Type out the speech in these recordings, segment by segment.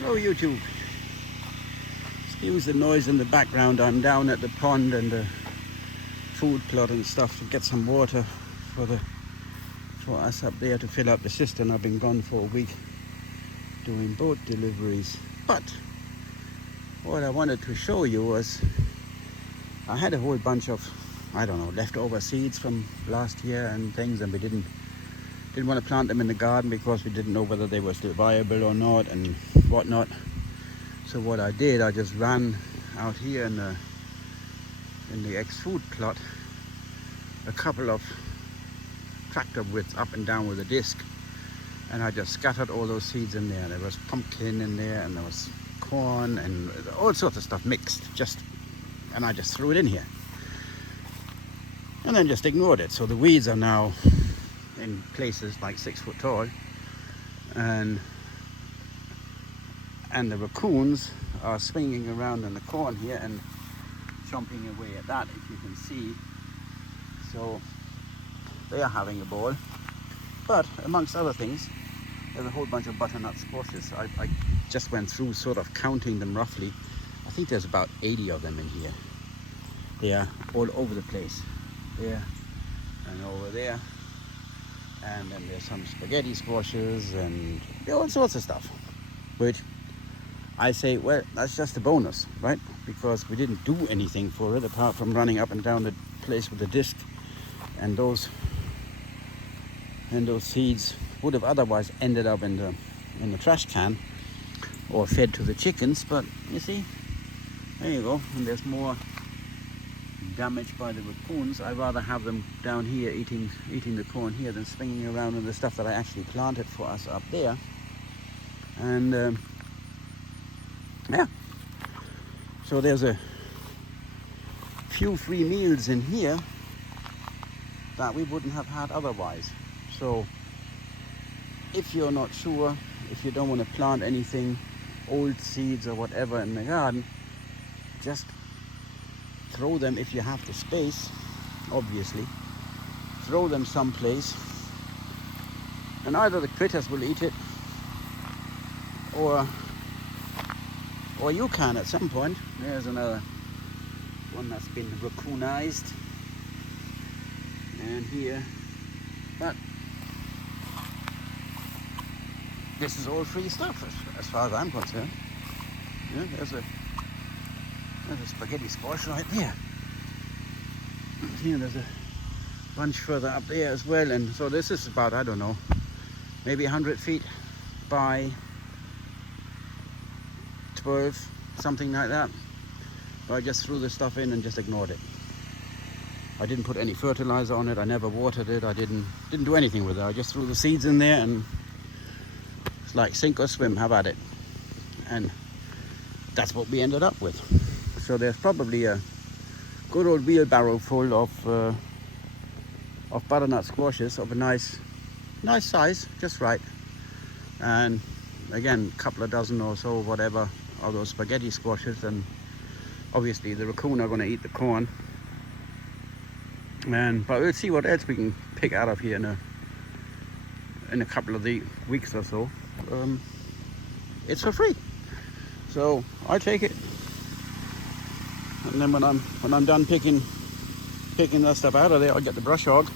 Hello YouTube. Excuse the noise in the background. I'm down at the pond and the food plot and stuff to get some water for us up there to fill up the cistern. I've been gone for a week doing boat deliveries. But what I wanted to show you was I had a whole bunch of, I don't know, leftover seeds from last year and things, and we didn't want to plant them in the garden because we didn't know whether they were still viable or not and whatnot. So what I did, I just ran out here in the ex-food plot a couple of tractor widths up and down with a disc, and I just scattered all those seeds in there. There was pumpkin in there, and there was corn and all sorts of stuff mixed, and I just threw it in here and then just ignored it. So the weeds are now in places like 6 foot tall, and the raccoons are swinging around in the corn here and chomping away at that, if you can see. So they are having a ball. But amongst other things, there's a whole bunch of butternut squashes. I just went through sort of counting them roughly. I think there's about 80 of them in here. They are all over the place, there and over there. And then there's some spaghetti squashes and all sorts of stuff, which I say, well, that's just a bonus, right? Because we didn't do anything for it apart from running up and down the place with the disc, and those seeds would have otherwise ended up in the trash can or fed to the chickens. But you see, there you go. And there's more damage by the raccoons. I'd rather have them down here eating the corn here than swinging around in the stuff that I actually planted for us up there. And yeah, so there's a few free meals in here that we wouldn't have had otherwise. So if you're not sure, if you don't want to plant anything, old seeds or whatever in the garden, just throw them, if you have the space, obviously, throw them someplace, and either the critters will eat it, or you can at some point. There's another one that's been raccoonized, and here, but this is all free stuff as far as I'm concerned. Yeah, there's a spaghetti squash right there. Here there's a bunch further up there as well, and so this is about, I don't know, maybe 100 feet by 12, something like that. So I just threw the stuff in and just ignored it. I didn't put any fertilizer on it. I never watered it. I didn't do anything with it. I just threw the seeds in there, and it's like sink or swim. How about it? And that's what we ended up with. So there's probably a good old wheelbarrow full of butternut squashes of a nice size, just right. And again, a couple of dozen or so, whatever, of those spaghetti squashes. And obviously the raccoon are going to eat the corn. But we'll see what else we can pick out of here in a couple of the weeks or so. It's for free, so I take it. And then when I'm done picking that stuff out of there, I'll get the brush hog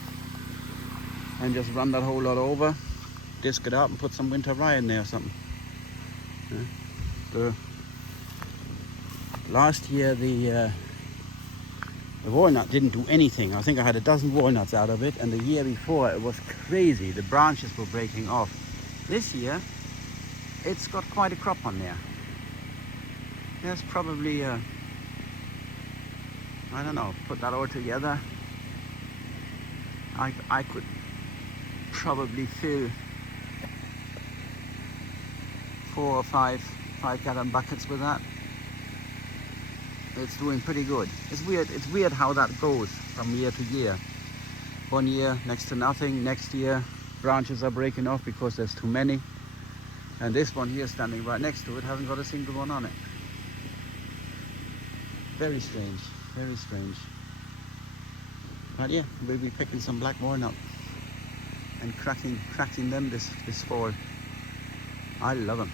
and just run that whole lot over, disc it out, and put some winter rye in there or something. Yeah. Last year the walnut didn't do anything. I think I had a dozen walnuts out of it, and the year before it was crazy. The branches were breaking off. This year it's got quite a crop on there. There's probably I don't know, put that all together, I could probably fill 4 or 5 gallon buckets with that. It's doing pretty good. It's weird how that goes from year to year. One year next to nothing, next year branches are breaking off because there's too many, and this one here standing right next to it hasn't got a single one on it. Very strange, very strange. But yeah, we'll be picking some black walnut and cracking them this fall. I love them.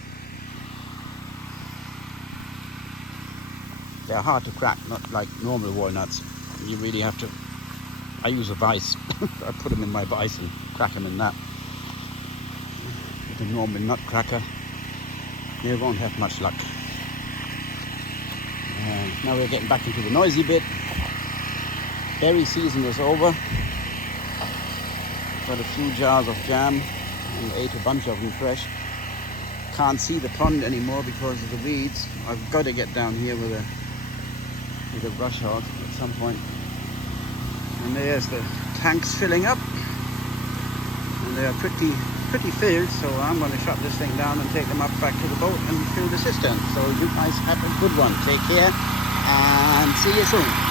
They're hard to crack, not like normal walnuts. You really have to, I use a vice. I put them in my vice and crack them in that. With a normal nut cracker, you won't have much luck. Now we're getting back into the noisy bit. Berry season is over. Got a few jars of jam and ate a bunch of them fresh. Can't see the pond anymore because of the weeds. I've got to get down here with a brush hog at some point. And there's the tanks filling up, and they are pretty filled, so I'm going to shut this thing down and take them up back to the boat and fill the cistern. So you guys have a good one. Take care and see you soon.